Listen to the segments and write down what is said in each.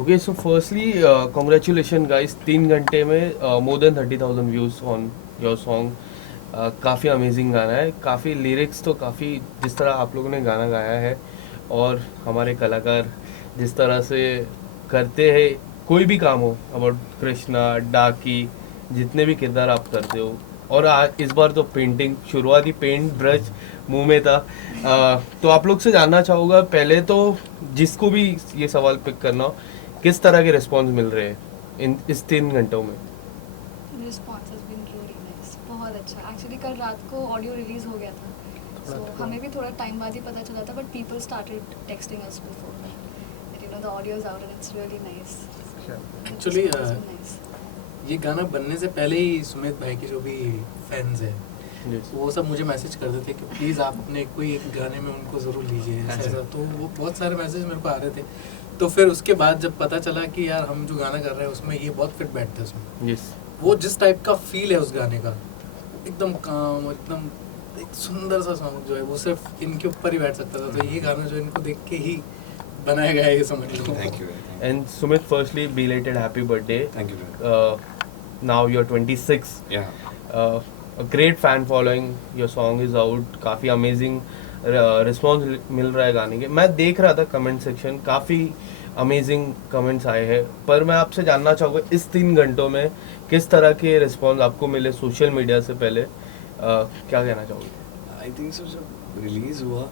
Okay so firstly congratulation guys, 3 घंटे में more than 30,000 views on your song. काफ़ी amazing गाना है, काफ़ी लिरिक्स तो काफ़ी, जिस तरह आप लोगों ने गाना गाया है और हमारे कलाकार जिस तरह से करते हैं कोई भी काम हो, अबाउट कृष्णा, डाकी, जितने भी किरदार आप करते हो। और आज इस बार तो पेंटिंग, शुरुआती पेंट ब्रश मुंह में था। तो आप लोग से जानना चाहूँगा पहले तो, जिसको भी ये सवाल पिक करना हो, किस तरह के रिस्पॉन्स मिल रहे हैं इन इस 3 घंटों में? Response has been really nice, बहुत अच्छा। एक्चुअली कल रात को ऑडियो रिलीज हो गया था, सो हमें भी थोड़ा टाइम बाद ही पता चला था, but people started texting us before that, the audio is out and it's really nice. Actually ये गाना बनने से पहले ही सुमित भाई के जो भी फैंस हैं Yes. वो सब मुझे मैसेज करते थे कि प्लीज़ आप अपने कोई एक गाने में उनको ज़रूर लीजिए ऐसा। तो वो बहुत सारे मैसेज मेरे को आ रहे थे। तो फिर उसके बाद जब पता चला कि यार हम जो गाना कर रहे हैं उसमें ये बहुत फिट बैठता है उसमें। Yes. वो जिस टाइप का फील है उस गाने का, एकदम काम, एकदम एक सुंदर सा सॉन्ग जो है वो सिर्फ इनके ऊपर ही बैठ सकता था। तो ये गाना जो इनको देख के ही बनाया गया है, ये समझ लो। Thank you. And Sumit, firstly, belated happy birthday. Thank you. Now you're 26. Yeah. A great fan following. Your song is out. काफ़ी amazing रिस्पॉन्स मिल रहा है गाने के। मैं देख रहा था कमेंट सेक्शन, काफ़ी अमेजिंग कमेंट्स आए हैं। पर मैं आपसे जानना चाहूँगा इस 3 घंटों में किस तरह के रिस्पॉन्स आपको मिले सोशल मीडिया से पहले, क्या कहना चाहोगे? I think so. जब रिलीज़ हुआ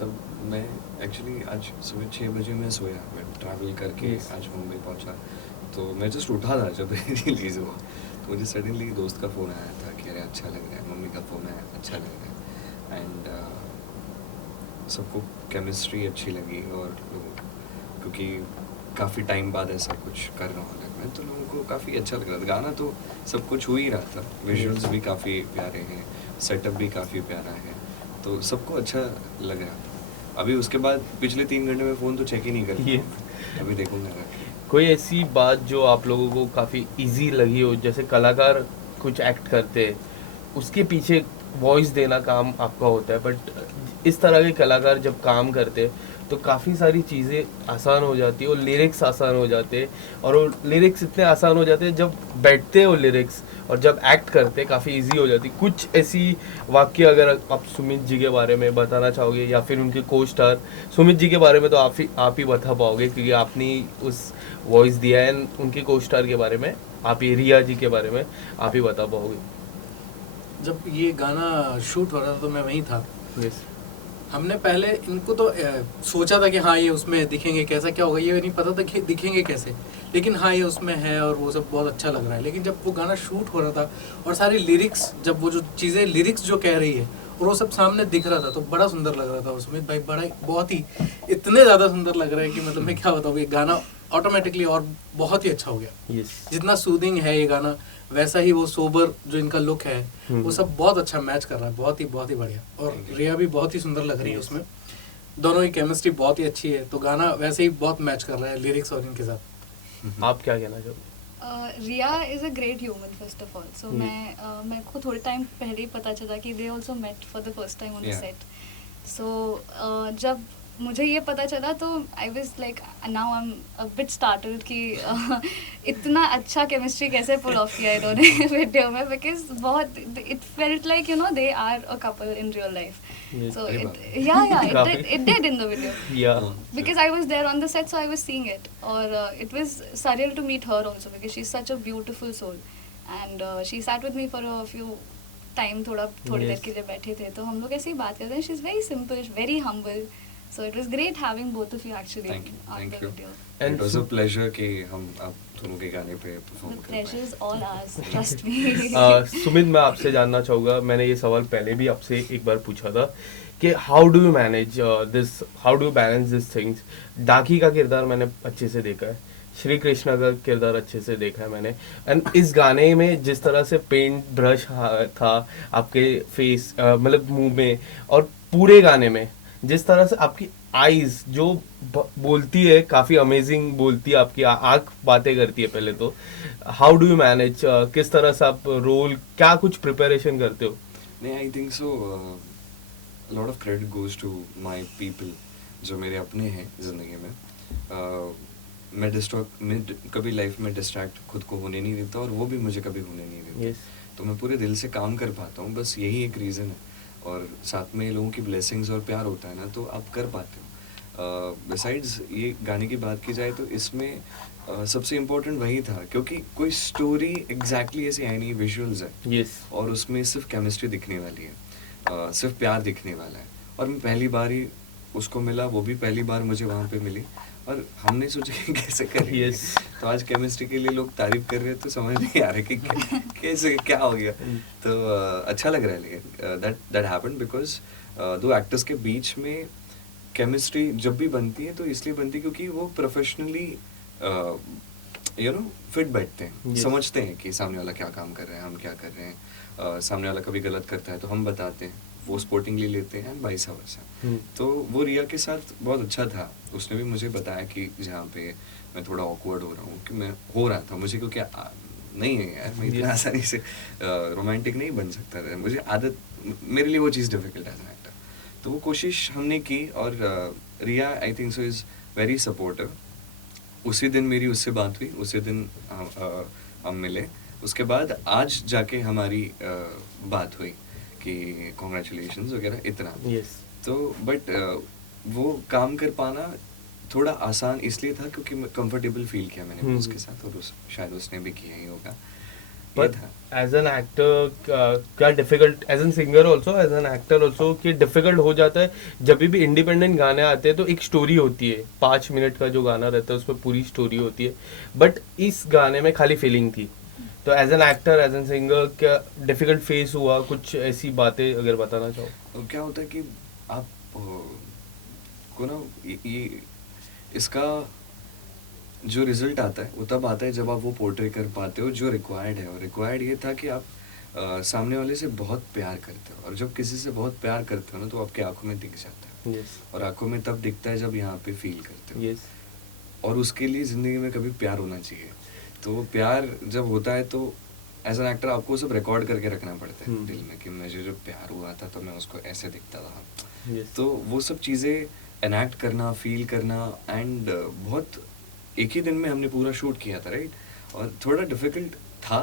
तब मैं एक्चुअली आज सुबह 6 बजे मैं सोया, मैं ट्रैवल करके Yes. आज मुंबई पहुंचा। तो मैं जस्ट उठा था जब रिलीज़ हुआ, तो मुझे सडनली दोस्त का फ़ोन आया था कि अरे अच्छा लग रहा है, मम्मी का फ़ोन आया अच्छा लग रहा है। एंड सबको केमिस्ट्री अच्छी लगी, और लोगों क्योंकि काफ़ी टाइम बाद ऐसा कुछ कर रहा हूँ अलग मैं, तो लोगों को काफ़ी अच्छा लग रहा था। गाना तो सब कुछ हो ही रहा था, विजुअल्स भी काफ़ी प्यारे हैं, सेटअप भी काफ़ी प्यारा है, तो सबको अच्छा लग रहा था। अभी उसके बाद पिछले 3 घंटे में फ़ोन तो चेक ही नहीं करता हूँ, अभी देखूँगा रख के। कोई ऐसी बात जो आप लोगों को काफ़ी इजी लगी हो, जैसे कलाकार कुछ एक्ट करते हैं उसके पीछे वॉइस देना काम आपका होता है, बट इस तरह के कलाकार जब काम करते हैं तो काफ़ी सारी चीज़ें आसान हो जाती है और लिरिक्स आसान हो जाते हैं, और वो लिरिक्स इतने आसान हो जाते हैं जब बैठते हैं वो लिरिक्स, और जब एक्ट करते हैं काफ़ी इजी हो जाती है। कुछ ऐसी वाक्य अगर आप सुमित जी के बारे में बताना चाहोगे, या फिर उनके को स्टार सुमित जी के बारे में तो आप ही बता पाओगे क्योंकि आपने उस वॉइस दिया है, उनके को स्टार के बारे में आप ही, रिया जी के बारे में आप ही बता पाओगे? जब ये गाना शूट हो रहा था तो मैं वहीं था। यस। हमने पहले इनको तो सोचा था कि हाँ ये उसमें दिखेंगे, कैसा क्या होगा ये नहीं पता था कि दिखेंगे कैसे, लेकिन हाँ ये उसमें है और वो सब बहुत अच्छा लग रहा है। लेकिन जब वो गाना शूट हो रहा था और सारी लिरिक्स, जब वो जो चीज़ें लिरिक्स जो कह रही है और वो सब सामने दिख रहा था तो बड़ा सुंदर लग रहा था। सुमित भाई बड़ा बहुत ही, इतने ज़्यादा सुंदर लग रहा है कि मतलब मैं क्या बताऊँ, ये गाना ऑटोमेटिकली और बहुत ही अच्छा हो गया। यस। जितना सूदिंग है ये गाना, वैसा ही वो सोबर जो इनका लुक है वो सब बहुत अच्छा मैच कर रहा है, बहुत ही बढ़िया। और रिया भी बहुत ही सुंदर लग रही है उसमें, दोनों की केमिस्ट्री बहुत ही अच्छी है, तो गाना वैसे ही बहुत मैच कर रहा है लिरिक्स और इनके साथ। आप क्या कहना चाहोगे? Riya is a great human first of all. So मेरे को थोड़े टाइम पहले ही पता चला कि they also met for the first time on the set. So जब मुझे ये पता चला तो I was like, now I am a bit startled कि इतना अच्छा केमिस्ट्री कैसे पुल ऑफ किया इन्होंने वीडियो में, बिकॉज बहुत it felt like they are a couple in real life. So it did in the video. Yeah. Because I was there on the set, so I was seeing it. Or it was surreal to meet her also because she's such a beautiful soul. And she sat with me for a few time, थोड़ी देर के लिए बैठे थे, तो हम लोग ऐसे ही बात करते हैं. She's very simple, very humble. So it was great having both of you actually on the video. And it was a pleasure कि हम आप दोनों के गाने पे परफॉर्म The कर पाए। pleasure is all ours, trust me. Sumit, मैं आपसे जानना चाहूँगा, मैंने ये सवाल पहले भी आपसे एक बार पूछा था कि how do you manage this, how do you balance this things? डाकी का किरदार मैंने अच्छे से देखा है, श्री कृष्णा का किरदार अच्छे से देखा है मैंने, एंड इस गाने में जिस तरह से पेंट ब्रश था आपके फेस, मतलब मुंह में, और पूरे गाने में जिस तरह से आपकी आईज जो बोलती है, काफ़ी अमेजिंग बोलती है, आपकी आँख बातें करती है। पहले तो हाउ डू यू मैनेज, किस तरह से आप रोल, क्या कुछ प्रिपरेशन करते हो? नहीं, I think so lot of credit goes to my people जो मेरे अपने हैं ज़िंदगी में। मैं कभी लाइफ में डिस्ट्रैक्ट खुद को होने नहीं देता और वो भी मुझे कभी होने नहीं देता। यस तो मैं पूरे दिल से काम कर पाता हूँ, बस यही एक रीज़न है। और साथ में लोगों की ब्लेसिंग्स और प्यार होता है ना, तो आप कर पाते हो। बिसाइड्स ये गाने की बात की जाए तो इसमें सबसे इम्पोर्टेंट वही था, क्योंकि कोई स्टोरी एग्जैक्टली ऐसी है नहीं, विजुअल्स है यस और उसमें सिर्फ केमिस्ट्री दिखने वाली है, सिर्फ प्यार दिखने वाला है। और मैं पहली बार ही उसको मिला, वो भी पहली बार मुझे वहाँ पे मिली और हमने सोचा कि कैसे करेंगे। Yes. तो आज केमिस्ट्री के लिए लोग तारीफ कर रहे हैं तो समझ नहीं आ रहा कि कैसे क्या हो गया। तो अच्छा लग रहा है, लेकिन दैट हैपेंड बिकॉज दो एक्टर्स के बीच में केमिस्ट्री जब भी बनती है तो इसलिए बनती है क्योंकि वो प्रोफेशनली फिट बैठते हैं। Yes. समझते हैं कि सामने वाला क्या काम कर रहे हैं, हम क्या कर रहे हैं। सामने वाला कभी गलत करता है तो हम बताते हैं, वो स्पोर्टिंगली लेते हैं, वाइस वर्सा। तो वो रिया के साथ बहुत अच्छा था। उसने भी मुझे बताया कि जहाँ पे मैं थोड़ा ऑकवर्ड हो रहा हूँ, कि मैं हो रहा था मुझे, क्योंकि नहीं है यार, मैं इतना Yes. आसानी से रोमांटिक नहीं बन सकता था। मुझे आदत, मेरे लिए वो चीज़ डिफिकल्ट है एक्टर। तो वो कोशिश हमने की और Riya I think so is very supportive. उसी दिन मेरी उससे बात हुई, उसी दिन हम मिले। उसके बाद आज जाके हमारी बात हुई कि कॉन्ग्रेचुलेशंस वगैरह इतना। यस तो बट वो काम कर पाना थोड़ा आसान इसलिए था क्योंकि मैं कंफर्टेबल फील किया मैंने उसके साथ, और शायद उसने भी किया ही होगा। ये बट था। एज एन एक्टर क्या difficult, as an singer also, as an actor also, कि डिफिकल्ट हो जाता है जब भी इंडिपेंडेंट गाने आते हैं तो एक स्टोरी होती है, 5 मिनट का जो गाना रहता है उसमें पूरी स्टोरी होती है, बट इस गाने में खाली फीलिंग थी। तो as an actor, as an singer, क्या डिफिकल्ट फेस हुआ? कुछ ऐसी बातें अगर बताना चाहो। और क्या होता है कि आप को ना ये इसका जो रिजल्ट आता है वो तब आता है जब आप वो पोर्ट्रे कर पाते हो जो रिक्वायर्ड है। और रिक्वायर्ड ये था कि आप सामने वाले से बहुत प्यार करते हो, और जब किसी से बहुत प्यार करते हो ना तो आपके आंखों में दिख जाता है। यस और आंखों में तब दिखता है जब यहाँ पे फील करते हो। यस और उसके लिए ज़िंदगी में कभी प्यार होना चाहिए। तो वो प्यार जब होता है तो एज एन एक्टर आपको सब रिकॉर्ड करके रखना पड़ता है दिल में, कि मुझे जो प्यार हुआ था तो मैं उसको ऐसे दिखता था। यस तो वो सब चीज़ें एनैक्ट करना, फील करना, एंड बहुत एक ही दिन में हमने पूरा शूट किया था, राइट। और थोड़ा डिफ़िकल्ट था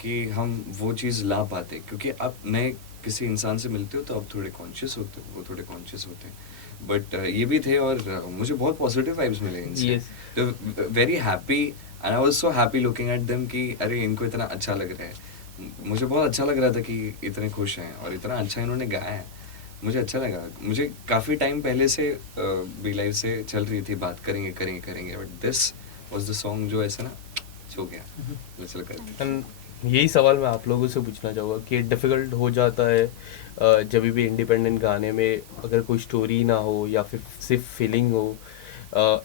कि हम वो चीज़ ला पाते, क्योंकि आप नए किसी इंसान से मिलते हो तो आप थोड़े कॉन्शियस होते हो, वो थोड़े कॉन्शियस होते हैं। बट ये भी थे और मुझे बहुत पॉजिटिव वाइब्स मिले इनसे। Yes. तो very happy and I was so happy looking at them कि अरे इनको इतना अच्छा लग रहा है। मुझे बहुत अच्छा लग रहा था कि इतने खुश हैं और इतना अच्छा इन्होंने गाया है। मुझे अच्छा लगा। मुझे काफ़ी टाइम पहले से बी लाइव से चल रही थी बात, करेंगे करेंगे करेंगे, but this was the song जो ऐसा ना छू गया, चल कर। एंड यही सवाल मैं आप लोगों से पूछना चाहूँगा कि डिफ़िकल्ट हो जाता है जब भी इंडिपेंडेंट गाने में अगर कोई स्टोरी ना हो या फिर सिर्फ फीलिंग हो,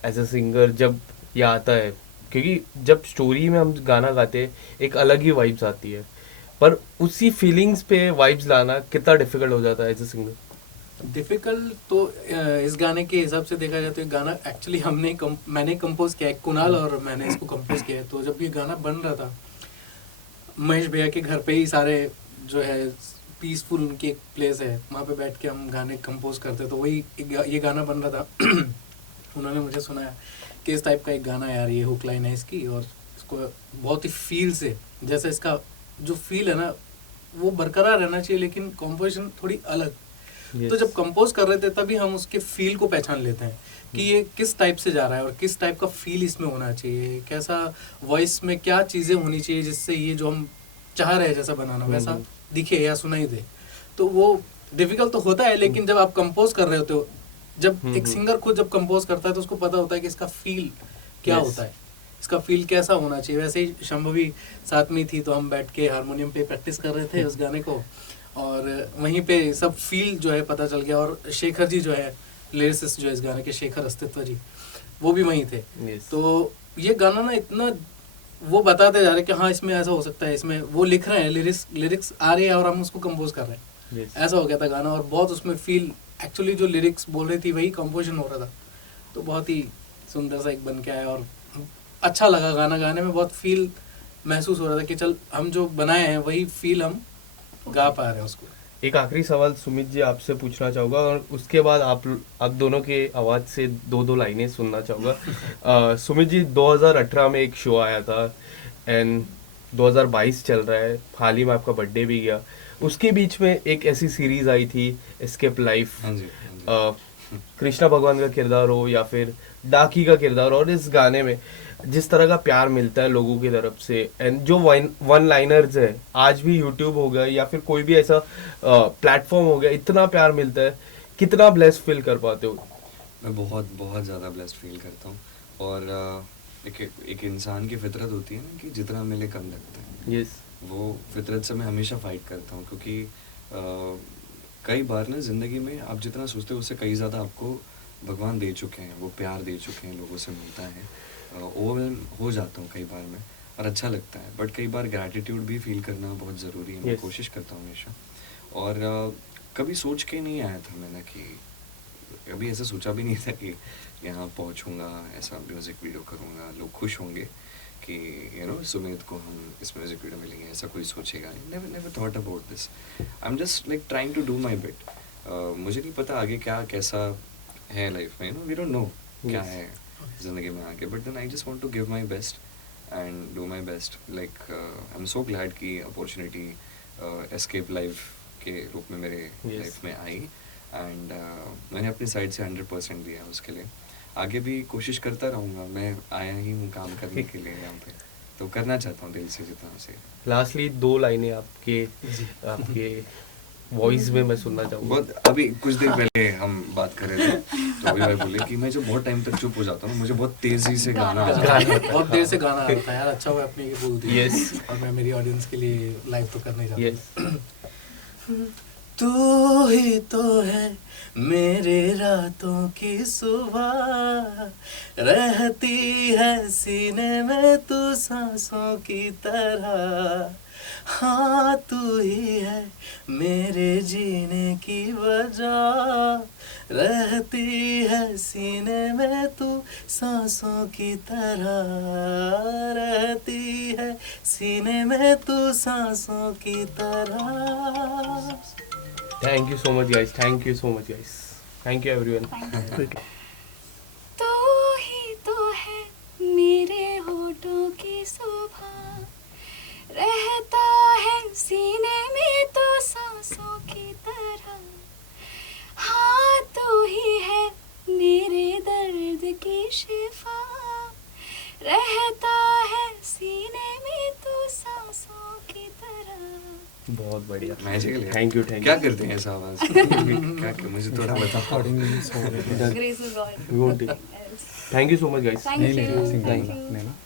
एज अ सिंगर जब ये आता है, क्योंकि जब स्टोरी में हम गाना गाते हैं एक अलग ही वाइब्स आती है, पर उसी फीलिंग्स पे वाइब्स लाना कितना डिफ़िकल्ट हो जाता है एज अ सिंगर? डिफिकल्ट तो इस गाने के हिसाब से देखा जाए तो ये गाना एक्चुअली मैंने कंपोज किया है, कुणाल और मैंने इसको कंपोज किया है। तो जब ये गाना बन रहा था महेश भैया के घर पे ही, सारे जो है पीसफुल उनकी एक प्लेस है, वहाँ पे बैठ के हम गाने कंपोज करते, तो वही ये गाना बन रहा था। उन्होंने मुझे सुनाया कि इस टाइप का एक गाना यार, ये हुक लाइन है इसकी, और इसको बहुत ही फील से, जैसे इसका जो फील है ना वो बरकरार रहना चाहिए, लेकिन कॉम्पोजिशन थोड़ी अलग। तो जब कंपोज कर रहे थे तभी हम उसके फील को पहचान लेते हैं कि ये किस टाइप से जा रहा है और किस टाइप का फील इसमें होना चाहिए, कैसा वॉइस में क्या चीज़ें होनी चाहिए जिससे ये जो हम चाह रहे हैं जैसा बनाना वैसा दिखे या सुनाई दे। तो वो डिफिकल्ट तो होता है, लेकिन जब आप कंपोज कर रहे होते हो, जब एक सिंगर खुद जब कंपोज करता है तो उसको पता होता है कि इसका फील क्या होता है, इसका फील कैसा होना चाहिए। वैसे ही शंभवी साथ में थी, तो हम बैठ के हारमोनियम पे प्रैक्टिस कर रहे थे उस गाने को, और वहीं पे सब फील जो है पता चल गया। और शेखर जी जो है लिरिसिस्ट जो है इस गाने के, शेखर अस्तित्व जी, वो भी वहीं थे। तो ये गाना ना इतना वो बताते जा रहे हैं कि हाँ इसमें ऐसा हो सकता है, इसमें वो लिख रहे हैं, लिरिक्स आ रही है और हम उसको कंपोज कर रहे हैं। ऐसा हो गया था गाना, और बहुत उसमें फील, एक्चुअली जो लिरिक्स बोल रही थी वही कंपोजिशन हो रहा था। तो बहुत ही सुंदर सा एक बन के आया और अच्छा लगा गाना गाने में, बहुत फील महसूस हो रहा था कि चल हम जो बनाए हैं वही फील हम गा पा रहे हैं उसको। एक आखिरी सवाल सुमित जी आपसे पूछना चाहूँगा और उसके बाद आप दोनों के आवाज़ से दो लाइनें सुनना चाहूँगा। सुमित जी 2018 में एक शो आया था एंड 2022 चल रहा है, हाल ही में आपका बर्थडे भी गया, उसके बीच में एक ऐसी सीरीज आई थी एस्केप लाइफ, हाँ जी, हाँ जी। कृष्णा भगवान का किरदार हो या फिर डाकी का किरदार, और इस गाने में जिस तरह का प्यार मिलता है लोगों की तरफ से एंड जो वन लाइनर्स है, आज भी यूट्यूब हो गया या फिर कोई भी ऐसा प्लेटफॉर्म हो गया, इतना प्यार मिलता है, कितना ब्लेस्ड फील कर पाते हो? मैं बहुत बहुत ज़्यादा ब्लेस्ड फील करता हूँ। और एक इंसान की फितरत होती है ना कि जितना मिले कम लगता है। यस, वो फितरत से मैं हमेशा फाइट करता हूँ, क्योंकि कई बार ना ज़िंदगी में आप जितना सोचते हो उससे कई ज़्यादा आपको भगवान दे चुके हैं, वो प्यार दे चुके हैं, लोगों से मिलता है। ओवरवेल्म हो जाता हूँ कई बार मैं, और अच्छा लगता है, बट कई बार ग्रैटिट्यूड भी फील करना बहुत ज़रूरी है। मैं Yes. कोशिश करता हूँ हमेशा। और कभी सोच के नहीं आया था मैंने कि कभी ऐसा सोचा भी नहीं था कि यहाँ पहुँचूँगा, ऐसा म्यूज़िक वीडियो करूँगा, लोग खुश होंगे कि सुमित को हम इस म्यूज़िक वीडियो में लेंगे, ऐसा कोई सोचेगा नहीं। Never thought about this. I am just like trying to do my bit. मुझे नहीं पता आगे क्या कैसा है लाइफ में, वी डोंट नो क्या Yes. है ज़िंदगी में आगे, but then I just want to give my best and do my best. Like I am so glad कि अपॉर्चुनिटी एस्केप लाइफ के रूप में मेरे Yes. लाइफ में आई, एंड मैंने अपनी साइड से 100% दिया उसके लिए। आगे भी कोशिश करता रहूँगा, मैं आया ही हूँ काम करने के लिए यहाँ पे, तो करना चाहता हूँ दिल से जितना से। लास्टली 2 लाइनें आपके वॉइस में मैं सुनना चाहूँगा। बहुत अभी कुछ देर पहले हम बात कर रहे थे, तो अभी भाई बोले कि मैं जब बहुत टाइम तक चुप हो जाता हूँ, मुझे बहुत तेज़ी से गाना आता है। बहुत देर से गाना आता है यार, अच्छा हुआ आपने ये बोल दिया। Yes. और मैं मेरी ऑडियंस के लिए लाइव तो करने जा रहा हूँ। यस, तू ही तो है मेरे रातों की सुबह, रहती है सीने में तू सांसों की तरह। हाँ तू ही है मेरे जीने की वजह, रहती है सीने में तू सांसों की तरह, रहती है सीने में तू सांसों की तरह। Thank you so much guys, thank you so much guys, thank you everyone. तू ही तो है मेरे होठों की शोभा, रहता है सीने में तो सांसों की तरह। हाँ तू ही है मेरे दर्द की शिफा, रहता है सीने में तो सांसों की तरह। बहुत बढ़िया, मैजिकल है। थैंक यू, क्या करते हैं ऐसा आवाज? क्या मुझे थोड़ा बताओ। Grace is God. Thank you so much guys. Thank you. Thank you.